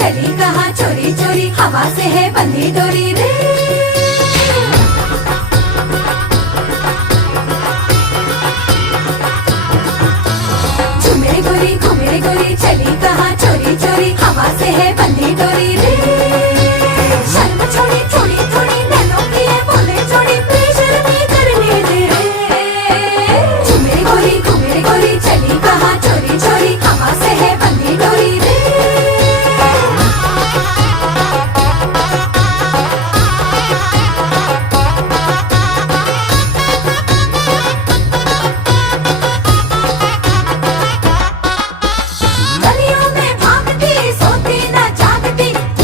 चली कहाँ चोरी चोरी, हवा से है बंधी डोरी रे। झूमे गोरी घूमे गोरी, चली कहाँ चोरी चोरी, हवा से है